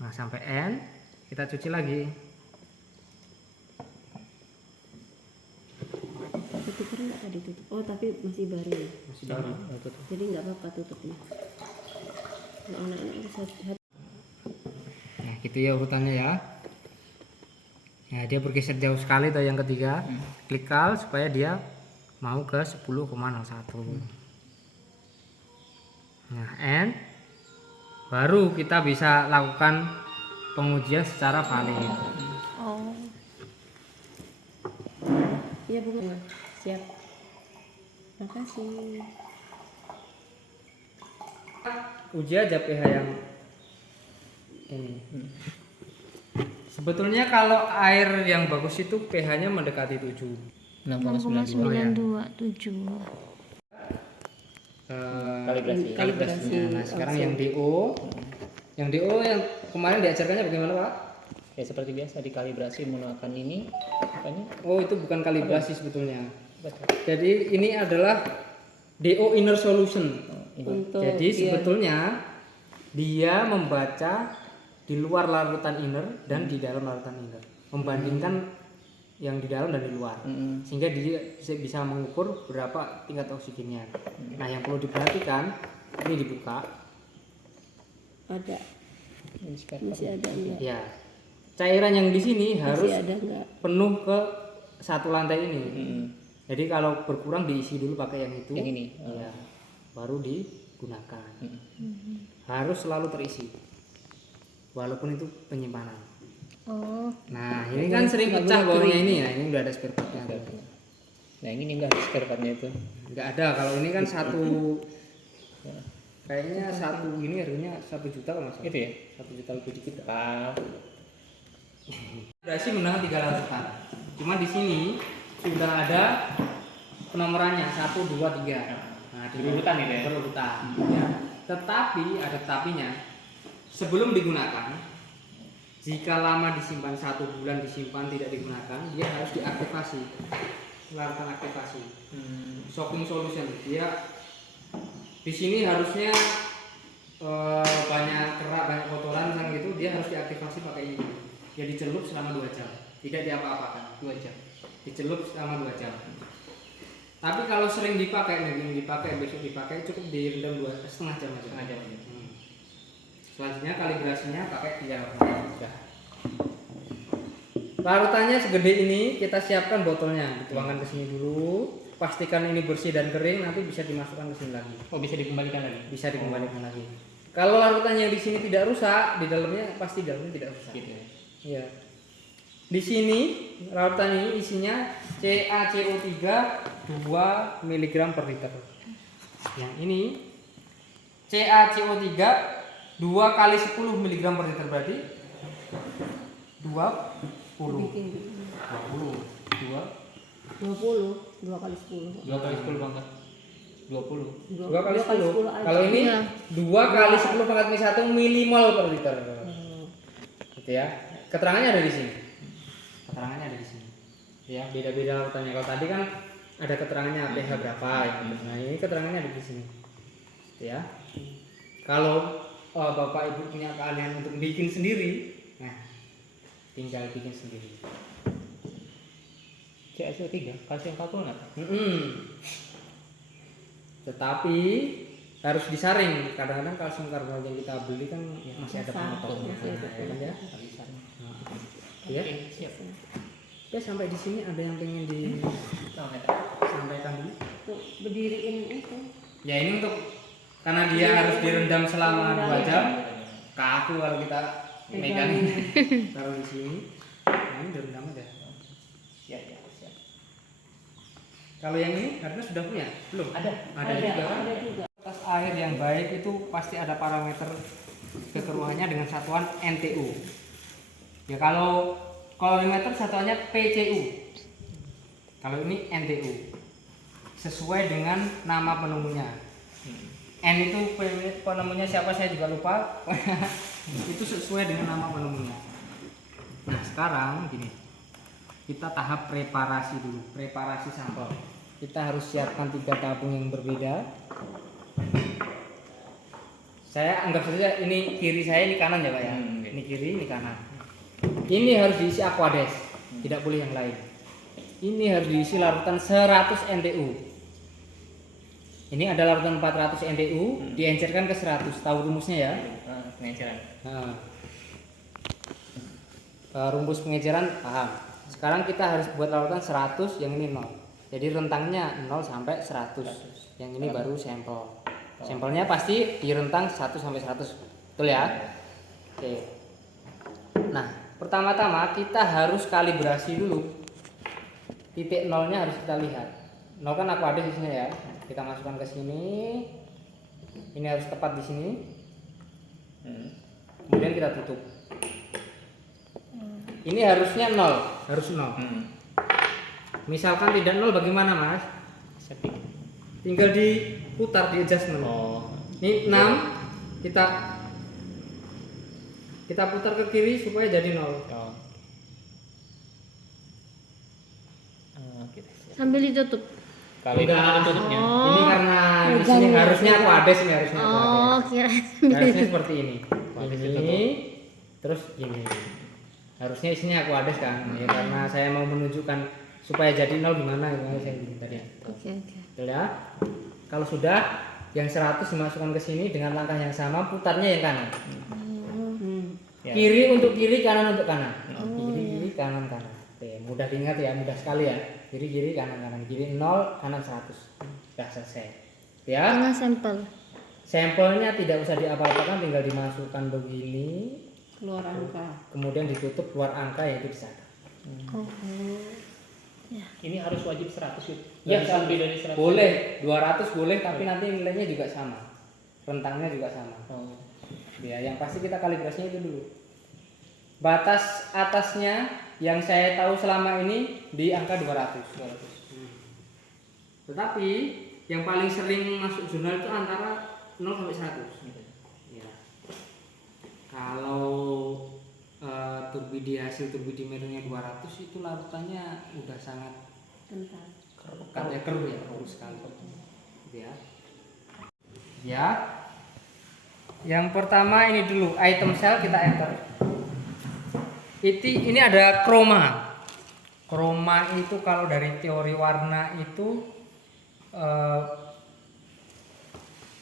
Nah, sampai N kita cuci lagi. Tutup nggak tadi tutup? Oh, tapi masih baru ya. Masih baru. Jadi nggak apa-apa tutupnya. Kalau anak-anak bisa hati. Nah, gitu ya urutannya ya. Nah, dia bergeser jauh sekali tuh yang ketiga. Klik kal supaya dia mau ke 10,01. Nah, N baru kita bisa lakukan pengujian secara valid. Oh. Iya, Bu. Siap. Makasih. Uji aja pH yang ini. Sebetulnya kalau air yang bagus itu pH-nya mendekati 7. 6,927. Kalibrasi. Nah, sekarang yang DO. Yang DO yang kemarin diajarkannya bagaimana, Pak? Ya seperti biasa dikalibrasi menggunakan ini apanya? Oh, itu bukan kalibrasi sebetulnya. Betul. Jadi ini adalah DO inner solution. Untuk Jadi sebetulnya dia membaca di luar larutan inner dan di dalam larutan inner. Membandingkan yang di dalam dan di luar. Sehingga dia bisa mengukur berapa tingkat oksigennya. Nah, yang perlu diperhatikan, ini dibuka. Ada. Masih ada enggak? Ya. Cairan yang di sini harus Masih ada enggak? penuh ke satu lantai ini. Jadi kalau berkurang diisi dulu pakai yang itu. Yang ini. Ya, baru digunakan. Harus selalu terisi. Walaupun itu penyimpanan. Oh, Nah, ini kan sering pecah bawahnya ini ya. Ini udah ada spare partnya. Nah ini enggak spare partnya itu. Enggak ada. Kalau ini kan satu kayaknya satu ini harganya 1 juta kalau nggak salah. Itu ya. 1 juta lebih dikit. Tahu. Durasi menang 3 larutan. Cuma di sini sudah ada penomorannya 1, 2, 3. Nah, Berurutan itu ya? Berurutan. Ya. Tetapi ada tetapinya. Sebelum digunakan, jika lama disimpan 1 bulan disimpan tidak digunakan, dia harus diaktifasi. Larutan aktivasi. Soaking solution. Dia di sini harusnya banyak kerak, banyak kotoran kan gitu, dia harus diaktifasi pakai ini. Ya dicelup selama 2 jam. Tidak diapa-apakan, 2 jam. Dicelup selama 2 jam. Tapi kalau sering dipakai, besok dipakai, cukup direndam 2,5 jam aja. Setengah jam. Selanjutnya kalibrasinya pakai 3 larutan. Larutannya segede ini, kita siapkan botolnya, dituangkan ke sini dulu. Pastikan ini bersih dan kering, nanti bisa dimasukkan ke sini lagi. Oh bisa dikembalikan lagi? Bisa dikembalikan lagi. Kalau larutannya di sini tidak rusak, di dalamnya pasti dalamnya tidak rusak. Gitu ya. Iya. Di sini larutan ini isinya CaCO3 2 mg per liter. Yang ini CaCO3 2 kali 10 mg per liter berarti 20 2 kali 10. 2 kali 10 pangkat 20. 2 kali 10. aja. Kalau ini 2 kali 10 pangkat minus 1 milimol per liter. Gitu ya. Keterangannya ada di sini. Keterangannya ada di sini. Ya, beda-beda larutannya. Kalau tadi kan ada keterangannya pH berapa ya. Nah, ini keterangannya ada di sini. Gitu ya. Kalau Bapak Ibu punya keahlian untuk bikin sendiri, nah tinggal bikin sendiri. CaCO3 kalsium karbonat. Tetapi harus disaring. Kadang-kadang kalsium karbonat yang kita beli kan masih ada pemotongnya. Ya. Ya. Oke, siap. Ya sampai di sini ada yang pengen disampaikan dulu. Tuh, berdiriin itu. Ya ini untuk karena dia harus direndam selama 2 jam. Kaku kalau kita megangin. Taruh di sini. Nah, ini direndam aja. Ya, siap. Kalau yang ini karena sudah punya? Belum? Ada juga kan? Ada juga. Tas air yang baik itu pasti ada parameter kekeruhannya dengan satuan NTU. Ya kalau kolorimeter satuannya PCU. Kalau ini NTU. Sesuai dengan nama penemunya. N itu penemunya siapa saya juga lupa. Itu sesuai dengan nama penemunya. Nah, sekarang gini. Kita tahap preparasi dulu, preparasi sampel. Kita harus siapkan 3 tabung yang berbeda. Saya anggap saja ini kiri saya, ini kanan ya Pak ya. Ini kiri, ini kanan. Ini harus diisi aquades, tidak boleh yang lain. Ini harus diisi larutan 100 NTU. Ini ada larutan 400 NTU, diencerkan ke 100. Tahu rumusnya ya? Pengejaran. Nah, rumus pengejaran paham. Sekarang kita harus buat larutan 100, yang ini 0. Jadi rentangnya 0 sampai 100. Yang ini baru sampel. Sampelnya pasti di rentang 1 sampai 100. Betul ya? Oke. Nah, pertama-tama kita harus kalibrasi dulu. Titik nolnya harus kita lihat. 0 kan aku ada di sini ya. Kita masukkan ke sini. Ini harus tepat di sini. Kemudian kita tutup. Ini harusnya 0, harus 0. Misalkan tidak 0 bagaimana Mas? Setting. Tinggal diputar di adjustment. Oh. Ini 6 kita putar ke kiri supaya jadi 0. Oh. Oke. sambil ditutup. Kalau itu ada tutupnya. Ini karena di sini harusnya aku ades nih harusnya. aku Oh, ades. kira Harusnya seperti ini. Habis Ini ditutup. terus gini. harusnya isinya Aquades kan, ya karena saya mau menunjukkan supaya jadi 0 gimana saya bikin tadi. Oke. Betul ya. Kalau sudah yang 100 dimasukkan ke sini dengan langkah yang sama, putarnya yang kanan. Ya. Kiri untuk kiri, kanan untuk kanan. Kiri, kanan. Oke, mudah diingat ya, mudah sekali ya. Kiri, kanan. Kiri 0, kanan 100. Sudah selesai. Ya. Dengan sampel. Sampelnya tidak usah diapa-apakan, tinggal dimasukkan begini. Keluar angka. Kemudian ditutup keluar angka yaitu di sana. Oh. Ini harus wajib 100 Yud. Ya, Bisa lebih dari 100. boleh, 200 boleh, tapi nanti nilainya juga sama. Rentangnya juga sama. Oh. Ya, yang pasti kita kalibrasinya itu dulu. Batas atasnya yang saya tahu selama ini di angka 200. Tetapi yang paling sering masuk jurnal itu antara 0 sampai 100. Ya. Kalau hasil turbidimernya 200 itu larutannya udah sangat Kental. keruh ya, keruh sekali. Ya. Ya. Yang pertama ini dulu, item cell kita enter. Ini ada chroma. Chroma itu kalau dari teori warna itu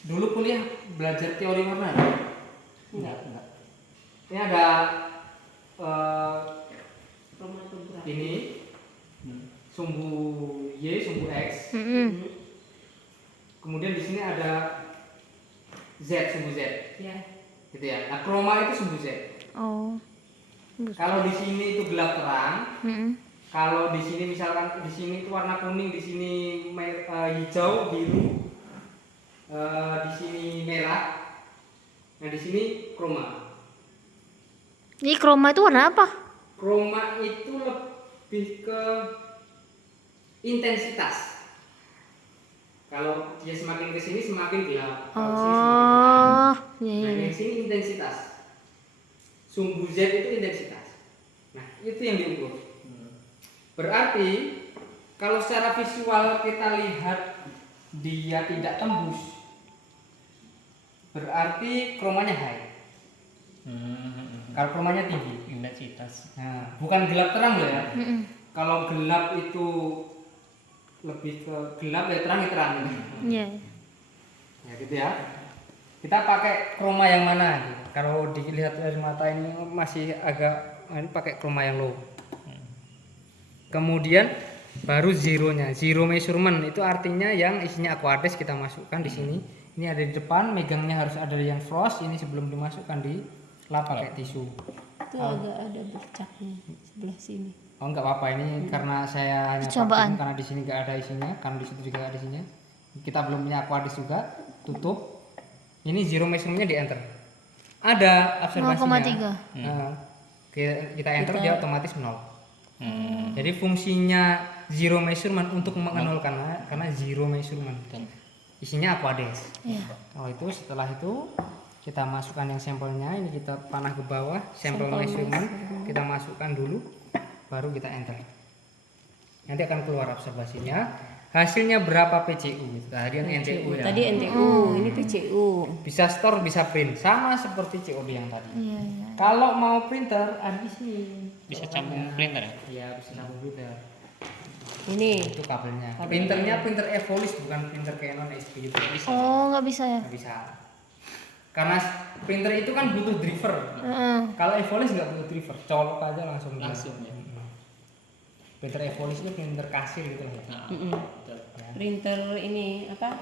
dulu kuliah belajar teori warna? Enggak. Ini ada ini sumbu Y, sumbu X. Kemudian di sini ada Z, sumbu Z. Ya. Gitu ya. Nah, chroma itu sumbu Z. Oh. Kalau di sini itu gelap terang. Kalau di sini misalkan di sini itu warna kuning, di sini hijau, biru, di sini merah. Nah, di sini chroma. Ini chroma itu warna apa? Chroma itu lebih ke intensitas. Kalau dia semakin ke sini semakin gelap. Kalau sini semakin terang. Nah, yang sini intensitas. Sumbu Z itu intensitas. Nah, itu yang diukur. Berarti kalau secara visual kita lihat dia tidak tembus, berarti chromanya high. Kalau chromanya tinggi, Intensitas. nah, bukan gelap terang loh ya. Kalau gelap itu lebih ke gelap ya terang. Iya. Ya gitu ya. Kita pakai chroma yang mana? Gitu. Kalau dilihat dari mata ini masih agak ini pakai chroma yang low. Kemudian baru zeronya, zero measurement itu artinya yang isinya Aquades kita masukkan di sini. Ini ada di depan, megangnya harus ada yang frost. Ini sebelum dimasukkan di lap pakai tisu. Itu agak ada bercaknya sebelah sini. Oh enggak apa-apa, ini karena saya hanya Percobaan. praktikum, karena di sini enggak ada isinya, karena di situ juga enggak ada isinya. Kita belum punya Aquades juga, tutup. Ini zero measurementnya di enter. Ada observasinya. 0,3. Nah, kita enter dia otomatis 0. Jadi fungsinya zero measurement untuk mengenolkan karena zero measurement. Isinya Aquades. Iya. Oh itu setelah itu kita masukkan yang sampelnya, ini kita panah ke bawah, sampel measurement kita masukkan dulu, baru kita enter. Nanti akan keluar observasinya. Hasilnya berapa PCU? Tadi yang NTU ya. Tadi NTU, ini PCU. Bisa store, bisa print, sama seperti COD yang tadi. Iya. Kalau mau printer ada di sini. Bisa sambung printer ya? Iya, bisa sambung printer. Ini Itu kabelnya. Printernya printer Evolis, bukan printer Canon HP gitu. Oh, nggak bisa ya? Nggak bisa. Karena printer itu kan butuh driver. Kalau Evolis nggak butuh driver, colok aja langsung. Langsung ya. Printer Evolis itu printer kasir gitu loh. printer ini apa?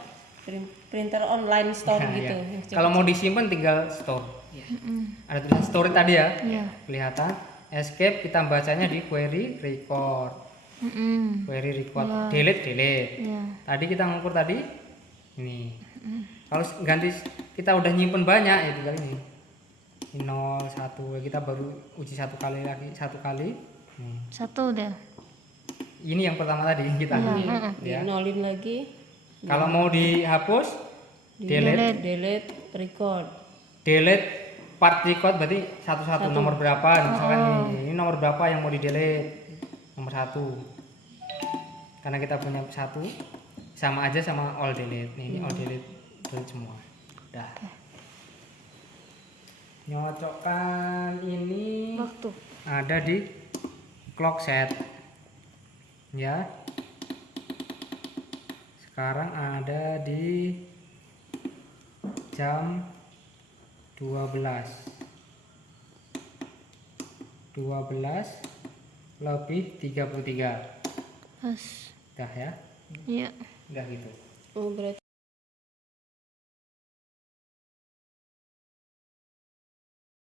Printer online store Nah, gitu. ya. Kalau mau disimpan tinggal store. Ada tulisan store tadi ya. Iya. Kelihatan. Escape kita bacanya di query record. Query record. Delete. Iya. Tadi kita ngukur tadi ini. Kalau ganti kita udah nyimpen banyak itu kali ini. 0 1 kita baru uji satu kali. Satu deh. Ini yang pertama tadi kita. Ya. Dinolin lagi, Kalau mau dihapus delete, record. delete part record berarti satu nomor berapa misalkan ini nomor berapa yang mau di delete, nomor 1 karena kita punya 1 sama aja sama all delete. Ini all delete semua udah. Nyocokkan ini Waktu. ada di clock set ya. Sekarang ada di jam 12 lebih 33. Pas. Dah ya. Iya. Udah gitu. Oh, berarti